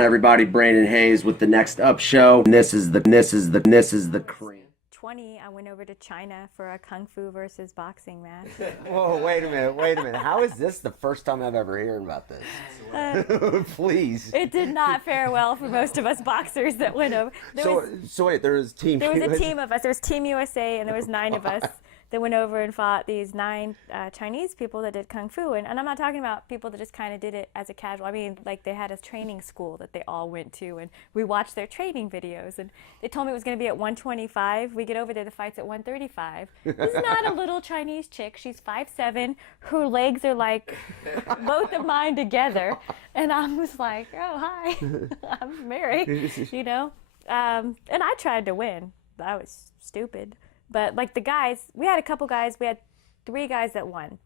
Everybody, Brandon Hayes with the Next Up Show. And this is the cream. 20, I went over to China for a kung fu versus boxing match. Whoa, wait a minute. How is this the first time I've ever heard about this? Please. It did not fare well for most of us boxers that went over. So wait, there was team. There was a team of us. There was Team USA, and there was 9 of us that went over and fought these 9 Chinese people that did kung fu. And I'm not talking about people that just kind of did it as a casual. I mean, like they had a training school that they all went to, and we watched their training videos. And they told me it was going to be at 125. We get over there, the fight's at 135. This is not a little Chinese chick. She's 5'7". Her legs are like both of mine together. And I was like, oh, hi, I'm Mary, you know. And I tried to win. That was stupid. But like the guys, we had a couple guys, we had 3 guys that won.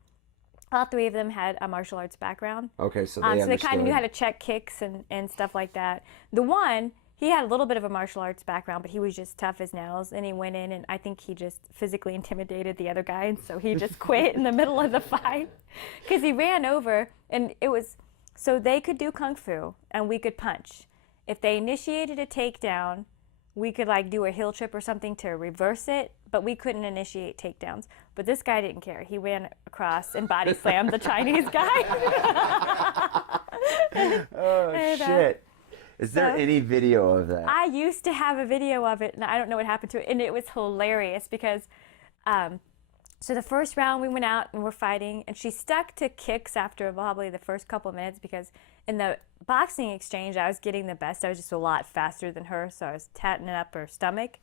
All 3 of them had a martial arts background. Okay, so they kind of knew how to check kicks and stuff like that. The one, he had a little bit of a martial arts background, but he was just tough as nails. And he went in, and I think he just physically intimidated the other guy, and so he just quit in the middle of the fight. Because he ran over, and it was, so they could do kung fu, and we could punch. If they initiated a takedown, we could like do a heel trip or something to reverse it, but we couldn't initiate takedowns. But this guy didn't care. He ran across and body slammed the Chinese guy. Shit. Is there any video of that? I used to have a video of it, and I don't know what happened to it. And it was hilarious because, so the first round we went out and we're fighting, and she stuck to kicks after probably the first couple of minutes because in the boxing exchange, I was getting the best. I was just a lot faster than her, so I was tatting up her stomach.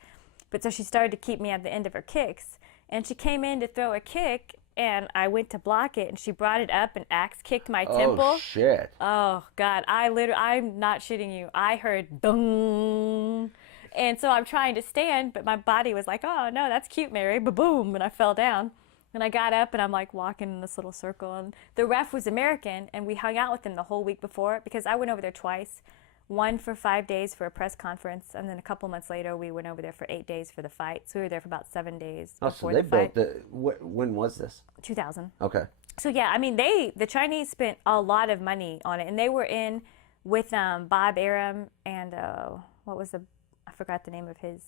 But so she started to keep me at the end of her kicks. And she came in to throw a kick, and I went to block it, and she brought it up and axe kicked my temple. Oh, shit. Oh, God. I'm not shitting you. I heard dong. And so I'm trying to stand, but my body was like, oh, no, that's cute, Mary. Ba-boom. And I fell down. And I got up, and I'm like walking in this little circle. And the ref was American, and we hung out with him the whole week before because I went over there twice. One for 5 days for a press conference, and then a couple months later, we went over there for 8 days for the fight. So we were there for about 7 days before the fight. When was this? 2000. Okay. So yeah, I mean, the Chinese spent a lot of money on it, and they were in with Bob Arum and I forgot the name of his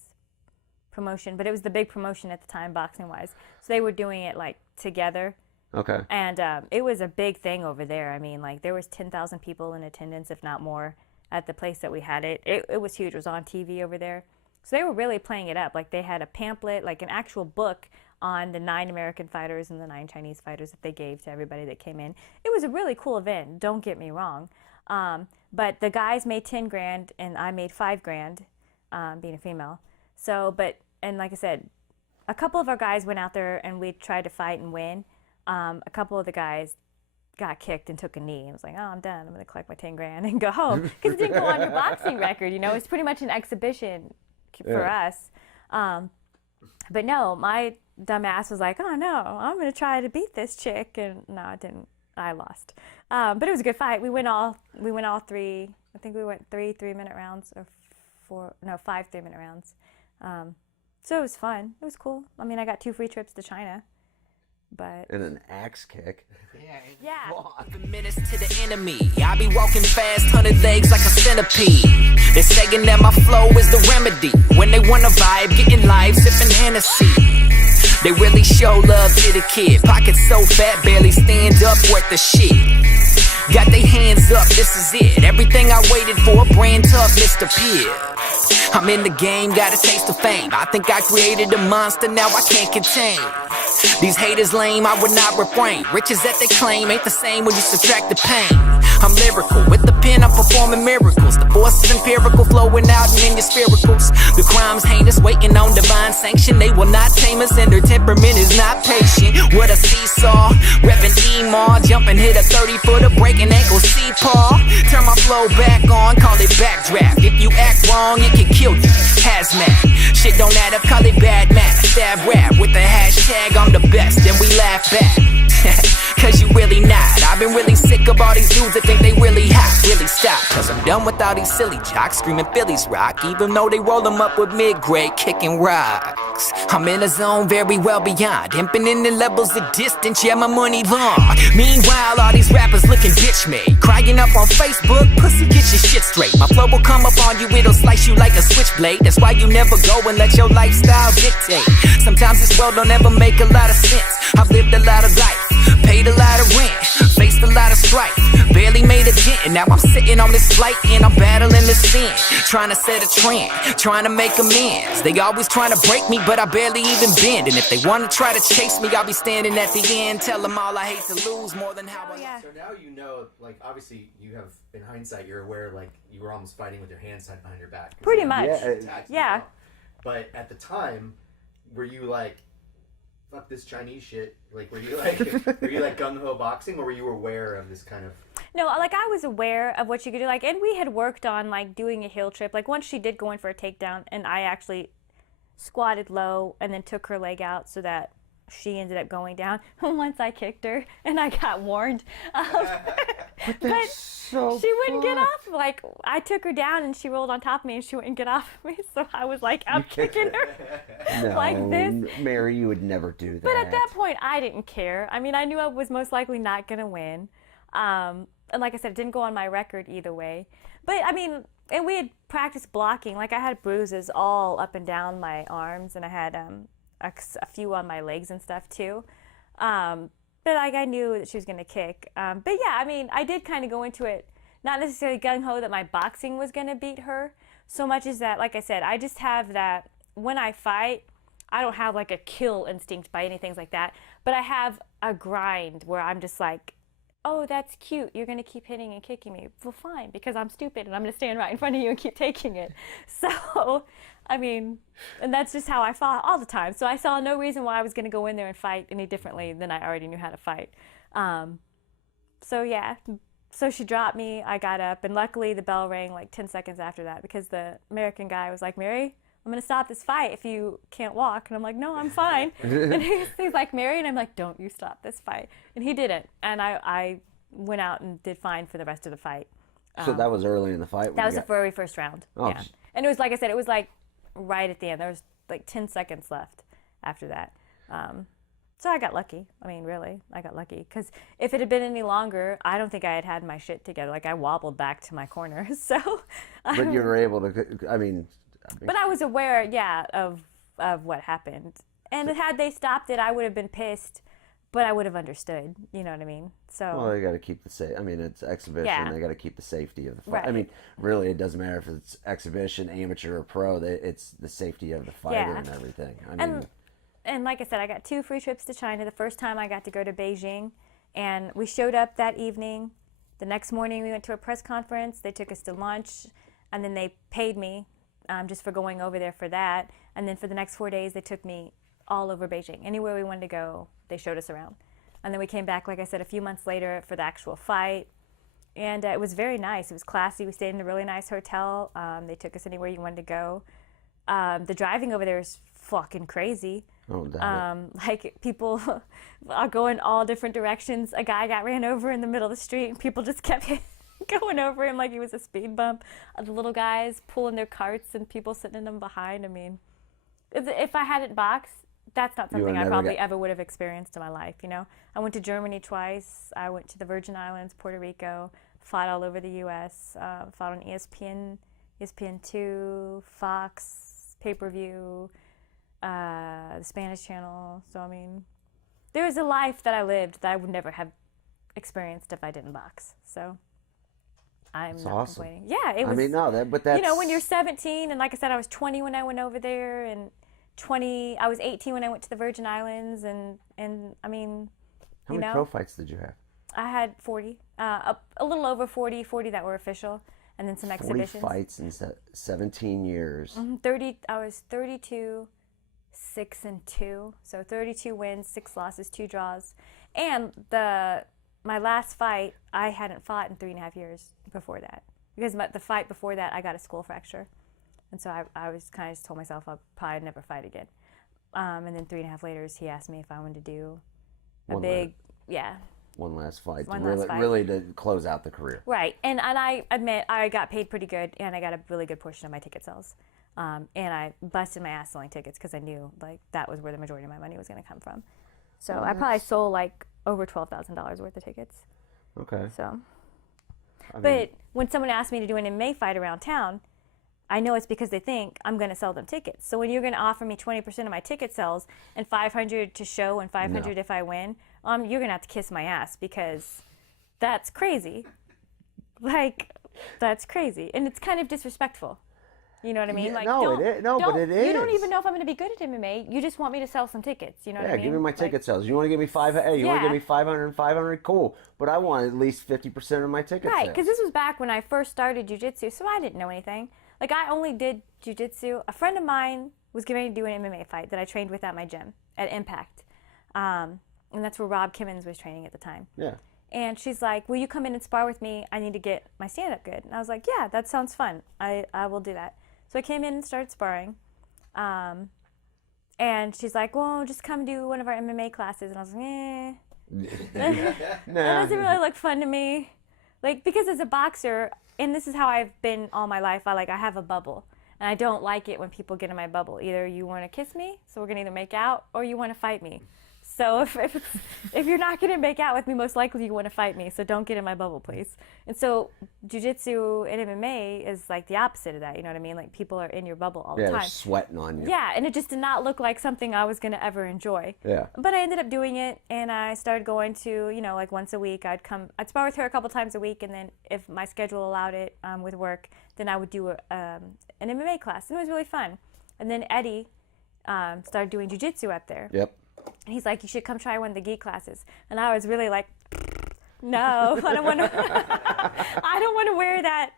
promotion, but it was the big promotion at the time, boxing-wise. So they were doing it like together. Okay. And it was a big thing over there. I mean, like there was 10,000 people in attendance, if not more, at the place that we had it. It was huge. It was on TV over there. So they were really playing it up. Like they had a pamphlet, like an actual book on the 9 American fighters and the 9 Chinese fighters that they gave to everybody that came in. It was a really cool event, don't get me wrong. But the guys made 10 grand and I made 5 grand, being a female. So, and like I said, a couple of our guys went out there and we tried to fight and win. A couple of the guys got kicked and took a knee. I was like, oh, I'm done. I'm going to collect my 10 grand and go home. Because it didn't go on your boxing record, you know. It's pretty much an exhibition for us. But no, my dumb ass was like, oh, no, I'm going to try to beat this chick. And no, I didn't. I lost. But it was a good fight. We went all 3, I think we went 3 3-minute rounds or 5 3-minute rounds. So it was fun. It was cool. I mean, I got 2 free trips to China. But and an axe kick. Yeah. The menace to the enemy. I be walking fast, 100 legs like a centipede. They're saying that my flow is the remedy. When they wanna vibe, getting live, sipping Hennessy. They really show love to the kid. Pockets so fat, barely stand up worth the shit. Got they hands up, this is it. Everything I waited for, brand tough, Mr. Pier. I'm in the game, got a taste of fame. I think I created a monster, now I can't contain. These haters lame, I would not refrain. Riches that they claim ain't the same when you subtract the pain. I'm lyrical, with the pen I'm performing miracles. The force is empirical, flowing out and in your spirituals. The crime's heinous, waiting on divine sanction. They will not tame us and their temperament is not patient. What a seesaw, reppin' Emar. Jumping, hit a 30-footer, breaking ankles, C-paw. Turn my flow back on, call it backdraft. If you act wrong, it can kill you. Hazmat, shit don't add up, call it bad math. Stab rap with the hashtag I'm the best, then we laugh back. Cause you really not. I've been really sick of all these dudes that think they really hot. Really stop, cause I'm done with all these silly jocks screaming Phillies rock, even though they roll them up with mid-grade kicking rocks. I'm in a zone very well beyond imping in the levels of distance, yeah, my money long. Meanwhile, all these rappers looking bitch made, crying up on Facebook, pussy, get your shit straight. My flow flow will come up on you, it'll slice you like a switchblade. That's why you never go and let your lifestyle dictate. Sometimes this world don't ever make a lot of sense. I've lived a lot of life, paid a lot of rent, faced a lot of strife, barely made a dent, and now I'm sitting on this flight and I'm battling the sin, trying to set a trend, trying to make amends. They always trying to break me, but I barely even bend, and if they want to try to chase me, I'll be standing at the end. Tell them all I hate to lose more than how I Yeah. So now you know, like, obviously you have, in hindsight, you're aware, like, you were almost fighting with your hands tied behind your back. 'Cause Pretty you much. attacked you Yeah. out. But at the time, were you like, fuck this Chinese shit? Like, were you like gung-ho boxing, or were you aware of this kind of... No, like I was aware of what you could do. Like, and we had worked on like doing a heel trip. Like once she did go in for a takedown, and I actually squatted low and then took her leg out so that she ended up going down. Once I kicked her, and I got warned. But So she wouldn't get fucked. off. Like I took her down, and she rolled on top of me, and she wouldn't get off of me. So I was like out kicking her No, like this. Mary, you would never do that. But at that point, I didn't care. I mean, I knew I was most likely not going to win. And like I said, it didn't go on my record either way. But, I mean, and we had practiced blocking. Like, I had bruises all up and down my arms, and I had a few on my legs and stuff, too. But, like, I knew that she was going to kick. But, yeah, I mean, I did kind of go into it, not necessarily gung-ho that my boxing was going to beat her, so much as that, like I said, I just have that when I fight, I don't have, like, a kill instinct by any things like that, but I have a grind where I'm just like, oh, that's cute. You're going to keep hitting and kicking me. Well, fine, because I'm stupid and I'm going to stand right in front of you and keep taking it. So, I mean, and that's just how I fought all the time. So I saw no reason why I was going to go in there and fight any differently than I already knew how to fight. So, yeah. So she dropped me. I got up. And luckily, the bell rang like 10 seconds after that because the American guy was like, Mary, I'm going to stop this fight if you can't walk. And I'm like, no, I'm fine. And he's like, Mary? And I'm like, don't you stop this fight. And he didn't. And I went out and did fine for the rest of the fight. So that was early in the fight? That was the very first round. Oh, yeah. And it was, like I said, it was like right at the end. There was like 10 seconds left after that. So I got lucky. I mean, really, I got lucky. Because if it had been any longer, I don't think I had my shit together. Like, I wobbled back to my corner. So. But you were able to, I mean. But I was aware, yeah, of what happened. And had they stopped it, I would have been pissed, but I would have understood. You know what I mean? So. Well, they got to keep the I mean, it's exhibition. Yeah. They got to keep the safety of the fight. Right. I mean, really, it doesn't matter if it's exhibition, amateur, or pro. It's the safety of the fighter Yeah. and everything. I mean, And like I said, I got 2 free trips to China. The first time I got to go to Beijing, and we showed up that evening. The next morning we went to a press conference. They took us to lunch, and then they paid me just for going over there for that. And then for the next 4 days, they took me all over Beijing. Anywhere we wanted to go, they showed us around. And then we came back, like I said, a few months later for the actual fight. And it was very nice. It was classy. We stayed in a really nice hotel. They took us anywhere you wanted to go. The driving over there is fucking crazy. oh, that, Like, people are going all different directions. A guy got ran over in the middle of the street, and people just kept going over him like he was a speed bump. The little guys pulling their carts and people sitting in them behind. I mean, if I hadn't boxed, that's not something I probably ever would have experienced in my life, you know? I went to Germany twice. I went to the Virgin Islands, Puerto Rico, fought all over the U.S., fought on ESPN, ESPN2, Fox, pay-per-view, the Spanish channel. So, I mean, there was a life that I lived that I would never have experienced if I didn't box. So I'm not awesome. complaining. Yeah, it was. I mean, no, but that's. You know, when you're 17, and like I said, I was 20 when I went over there, and I was 18 when I went to the Virgin Islands, and I mean, How many pro fights did you have? I had 40, a little over 40 that were official, and then some 40 exhibitions. fights in 17 years. 30. I was 32, 6-2, so 32 wins, 6 losses, 2 draws, and my last fight I hadn't fought in 3.5 years before that, because the fight before that I got a skull fracture, and so I was kind of just told myself I'll probably never fight again. And then 3.5 later, he asked me if I wanted to do a One last fight. One really, last fight. really to close out the career. Right, and I admit I got paid pretty good, and I got a really good portion of my ticket sales. And I busted my ass selling tickets because I knew like that was where the majority of my money was going to come from. So I probably sold like over $12,000 worth of tickets. Okay. So, But when someone asks me to do an MMA fight around town, I know it's because they think I'm going to sell them tickets. So when you're going to offer me 20% of my ticket sales and 500 to show and 500 if I win, you're going to have to kiss my ass because that's crazy. Like, that's crazy. And it's kind of disrespectful. You know what I mean? Yeah, like, no, but it is. You don't even know if I'm going to be good at MMA. You just want me to sell some tickets. You know what I mean? Yeah, give me my ticket sales. You want to give me want to give me 500 and 500? Cool. But I want at least 50% of my ticket sales. Right, because this was back when I first started jiu-jitsu, so I didn't know anything. Like, I only did jiu-jitsu. A friend of mine was getting ready to do an MMA fight that I trained with at my gym at Impact. And that's where Rob Kimmons was training at the time. Yeah. And she's like, will you come in and spar with me? I need to get my stand-up good. And I was like, yeah, that sounds fun. I will do that. So I came in and started sparring. And she's like, well, just come do one of our MMA classes. And I was like, That doesn't really look fun to me. Like, because as a boxer, and this is how I've been all my life, I have a bubble. And I don't like it when people get in my bubble. Either you want to kiss me, so we're going to either make out, or you want to fight me. So if you're not going to make out with me, most likely you want to fight me. So don't get in my bubble, please. And so jiu-jitsu and MMA is like the opposite of that. You know what I mean? Like, people are in your bubble all the time. Yeah, they're sweating on you. Yeah, and it just did not look like something I was going to ever enjoy. Yeah. But I ended up doing it, and I started going to, like once a week. I'd spar with her a couple times a week, and then if my schedule allowed it with work, then I would do an MMA class. And it was really fun. And then Eddie started doing jiu-jitsu out there. Yep. And he's like, you should come try one of the gi classes. And I was really like, no, I don't want to. I don't want to wear that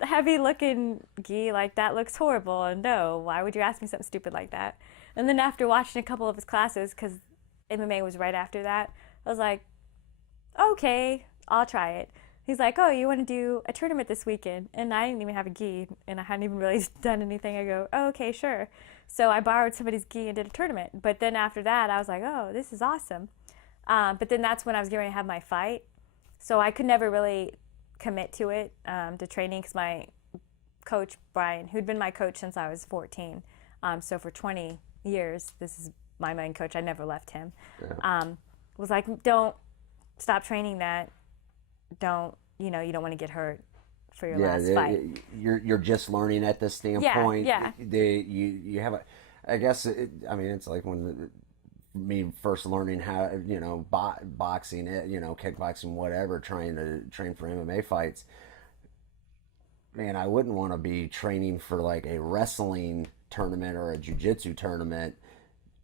heavy-looking gi. Like, that looks horrible. And no, why would you ask me something stupid like that? And then after watching a couple of his classes, because MMA was right after that, I was like, okay, I'll try it. He's like, oh, you want to do a tournament this weekend? And I didn't even have a gi, and I hadn't even really done anything. I go, oh, okay, sure. So I borrowed somebody's gi and did a tournament. But then after that, I was like, oh, this is awesome. But then that's when I was getting ready to have my fight. So I could never really commit to it, to training, because my coach, Brian, who'd been my coach since I was 14, so for 20 years, this is my main coach. I never left him. Was like, don't stop training that. Don't, you don't want to get hurt for your last fight. You're just learning at this standpoint. Yeah. You have I guess it's like when me first learning how boxing, kickboxing, whatever, trying to train for MMA fights. Man, I wouldn't want to be training for like a wrestling tournament or a jiu-jitsu tournament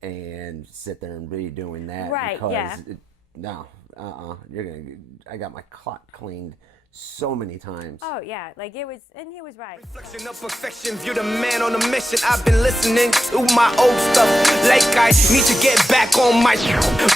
and sit there and be doing that. Right, because yeah. I got my clock cleaned so many times. Oh, yeah. Like, it was, and he was right. Reflection of perfection, view the man on a mission. I've been listening to my old stuff, like I need to get back on my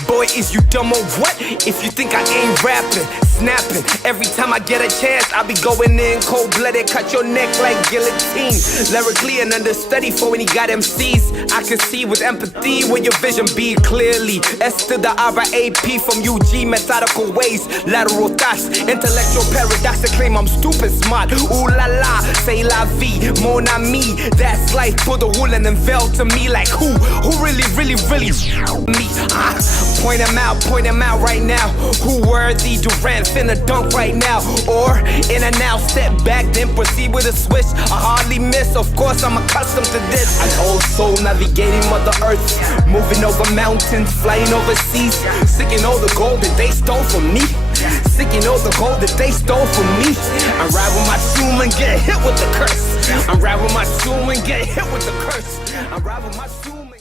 boy, is you dumb or what? If you think I ain't rapping, snapping, every time I get a chance, I be going in cold-blooded, cut your neck like guillotine. Lyrically an understudy for when he got MCs. I can see with empathy where your vision be clearly. S.T.R.A.P from UG, methodical ways, lateral thoughts, intellectual paradox to claim I'm stupid smart. Ooh la la, say la vie, mon ami. That's life, put the wool and then fell to me like who really me? Point him out right now. Who worthy? Durant finna dunk right now. Or in and out, step back, then proceed with a switch. I hardly miss, of course I'm accustomed to this. An old soul navigating Mother Earth, moving over mountains, flying overseas, seeking all the gold that they stole from me. Seeking all the gold that they stole from me. I ride with my tomb and get hit with the curse. I ride with my tomb and get hit with the curse. I ride with my tomb.